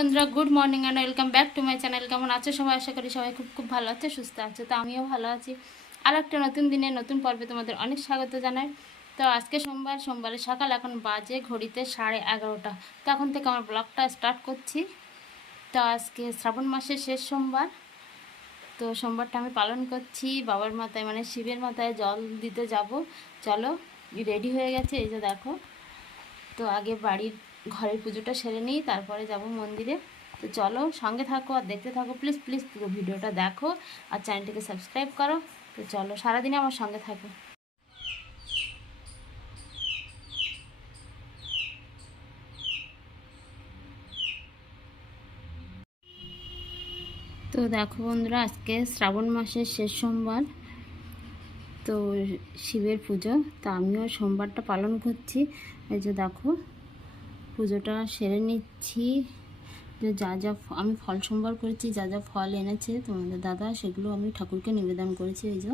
বন্ধুরা good morning and welcome back to my channel কেমন আছো সবাই? আশা করি সবাই খুব খুব ভালো আছে, সুস্থ আছে। তো আমিও ভালো আছি। আর একটা নতুন দিনে, নতুন পর্বে তোমাদের অনেক স্বাগত জানাই। তো আজকে সোমবার সোমবারের সকাল, এখন বাজে ঘড়িতে সাড়ে এগারোটা। তো এখন থেকে আমার ব্লগটা স্টার্ট করছি। তো আজকে শ্রাবণ মাসের শেষ সোমবার। তো সোমবারটা আমি পালন করছি। বাবার মাথায় মানে শিবের মাথায় জল দিতে যাব। চলো রেডি হয়ে গেছে, এই যে দেখো। তো আগে বাড়ির ঘরের পুজোটা সেরে নিই, তারপরে যাব মন্দিরে। তো চলো সঙ্গে থাকো আর দেখতে থাকো। প্লিজ প্লিজ পুরো ভিডিওটা দেখো আর চ্যানেলটিকে সাবস্ক্রাইব করো। তো চলো সারাদিনে আমার সঙ্গে থাকো। তো দেখো বন্ধুরা, আজকে শ্রাবণ মাসের শেষ সোমবার। তো শিবের পুজো। তো আমিও সোমবারটা পালন করছি। এই যে দেখো পুজোটা সেরে নিচ্ছি। যে যা আমি ফল সোমবার করেছি, যা যা ফল এনেছে তোমাদের দাদা, সেগুলো আমি ঠাকুরকে নিবেদন করেছি। এই যে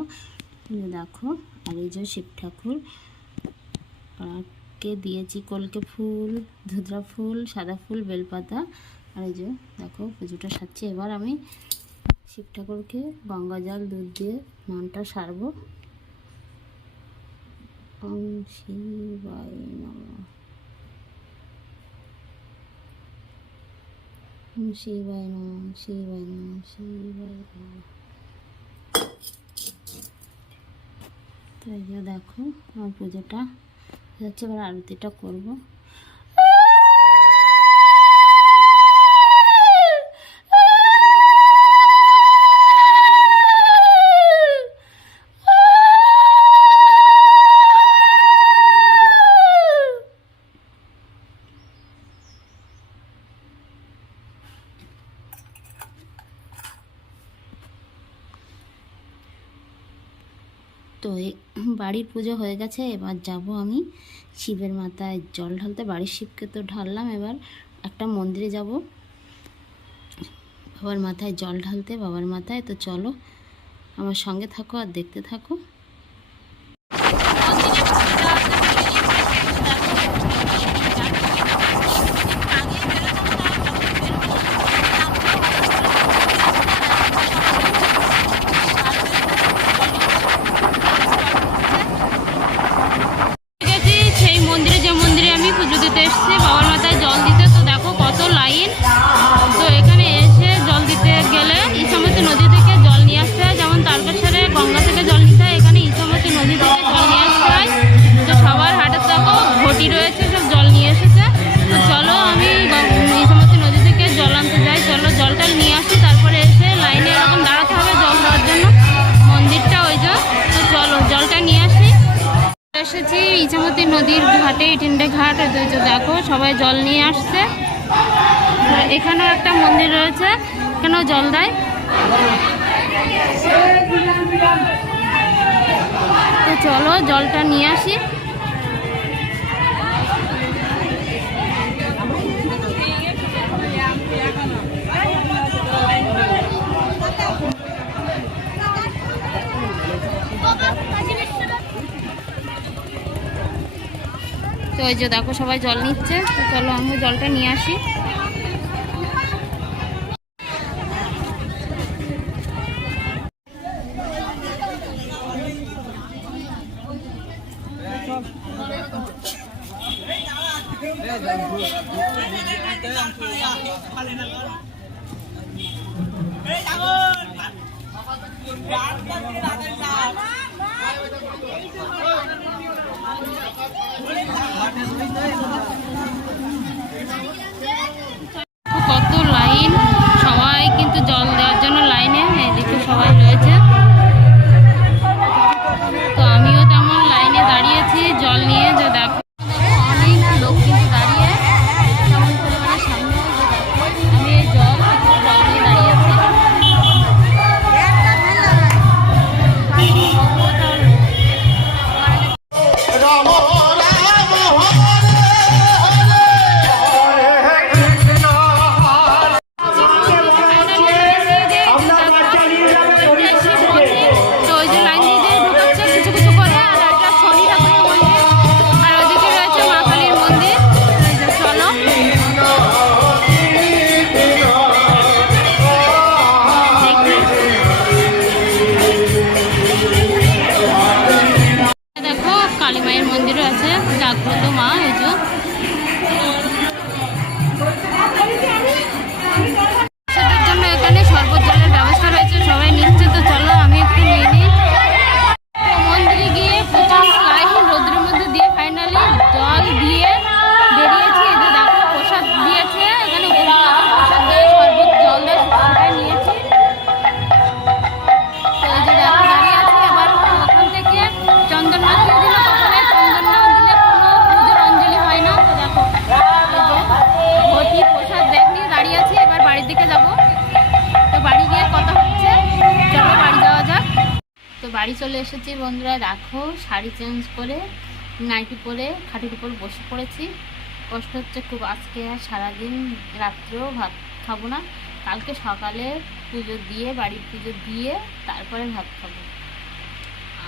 দেখো, আর এই যে শিব ঠাকুর। কে দিয়েছি কলকে ফুল ধুতরা ফুল, সাদা ফুল, বেলপাতা। আর এই যে, দেখো, পুজোটা সারছি। এবার আমি শিব ঠাকুরকে গঙ্গা জল, দুধ দিয়ে স্নানটা সারবো। শিবায় নমঃ ওম শিবায় নমঃ শিবায় নমঃ শিবায় নমঃ তো এই দেখো, আমার পুজোটা হচ্ছে, এবার আরতিটা করব। তো বাড়ির পুজো হয়ে গেছে, এবার যাব আমি শিবের মাথায় জল ঢালতে। বাড়ির শিবকে তো ঢাললাম, এবার একটা মন্দিরে যাব। বাবার মাথায় জল ঢালতে, বাবার মাথায়, তো চলো আমার সঙ্গে থাকো আর দেখতে থাকো। এসেছি ইচামতি নদীর ঘাটে ইটিন্ডে ঘাট দেখো, সবাই জল নিয়ে আসছে। এখানেও একটা মন্দির রয়েছে, এখানেও জল দেয়। তো চলো জলটা নিয়ে আসি। তো ওই যে দেখো সবাই জল নিচ্ছে তো চলো আমি জলটা নিয়ে আসি। কত Vai, vai, vai. বাড়ি চলে এসেছি, বন্ধুরা, দেখো, শাড়ি চেঞ্জ করে নাইটি পরে, খাটির উপর বসে পড়েছি। কষ্ট হচ্ছে খুব আজকে আর সারাদিন, রাত্রেও ভাত খাব না। কালকে সকালে পুজো দিয়ে, বাড়ির পুজো দিয়ে, তারপরে ভাত খাব।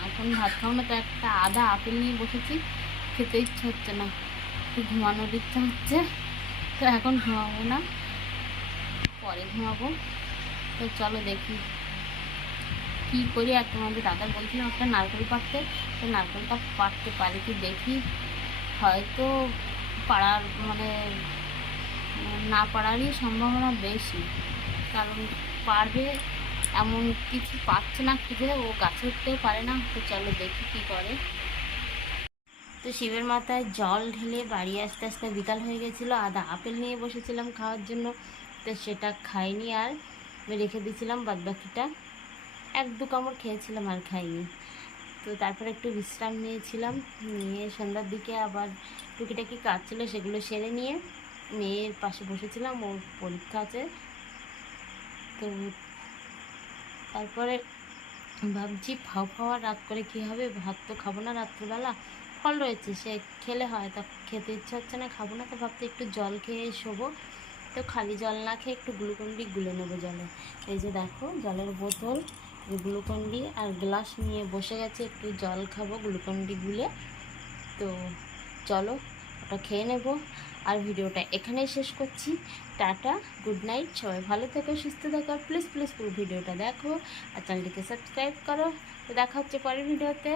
এখন ভাত খাব না, তো একটা আদা, আপেল নিয়ে বসেছি। খেতে ইচ্ছে হচ্ছে না ঘুমানোর ইচ্ছা হচ্ছে। তো এখন ঘুমাবো না, পরে ঘুমাবো। তো চলো দেখি। কী করি? আর তোমাদের দাদা বলছিলাম একটা নারকেল পাড়তে। তো নারকেলটা পাড়তে পারি কি দেখি। হয়তো পাড়ার মানে না পারারই সম্ভাবনা বেশি। কারণ পারবে এমন কিছু পাচ্ছে না খুঁজে ও গাছে উঠতেও পারে না। তো চলো দেখি কি করে। তো শিবের মাথায় জল ঢেলে বাড়ি আসতে আসতে বিকাল হয়ে গেছিল। আদা আপেল নিয়ে বসেছিলাম খাওয়ার জন্য। তো সেটা খাইনি আর রেখে দিয়েছিলাম বাদ বাকিটা এক দু কামড় খেয়েছিলাম আর খাইনি। তো তারপরে একটু বিশ্রাম নিয়েছিলাম, নিয়ে সন্ধ্যার দিকে আবার টুকিটাকি কাজ ছিল সেগুলো সেরে নিয়ে মেয়ের পাশে বসেছিলাম, ওর পরীক্ষা আছে। তো তারপরে ভাবছি ফাও ফাওয়া রাত করে কী হবে? ভাত তো খাব না রাত্রিবেলা। ফল রয়েছে, সে খেলে হয়, তা খেতে ইচ্ছে হচ্ছে না, খাব না, তো ভাবছি একটু জল খেয়ে শোবো। তো খালি জল না খেয়ে একটু গ্লুকন ডি গুলে নেব জলে। এই যে দেখো, জলের বোতল। গ্লুকন ডি আর গ্লাস নিয়ে বসে গেছে, একটু জল খাব, গ্লুকন ডি গুলে। তো চলো, ওটা খেয়ে নেব। আর ভিডিওটা এখানেই শেষ করছি। টাটা, গুড নাইট, সবাই ভালো থেকো, সুস্থ থাকো। প্লিজ প্লিজ পুরো ভিডিওটা দেখো। আর চ্যানেলটিকে সাবস্ক্রাইব করো। তো দেখা হচ্ছে পরের ভিডিওতে।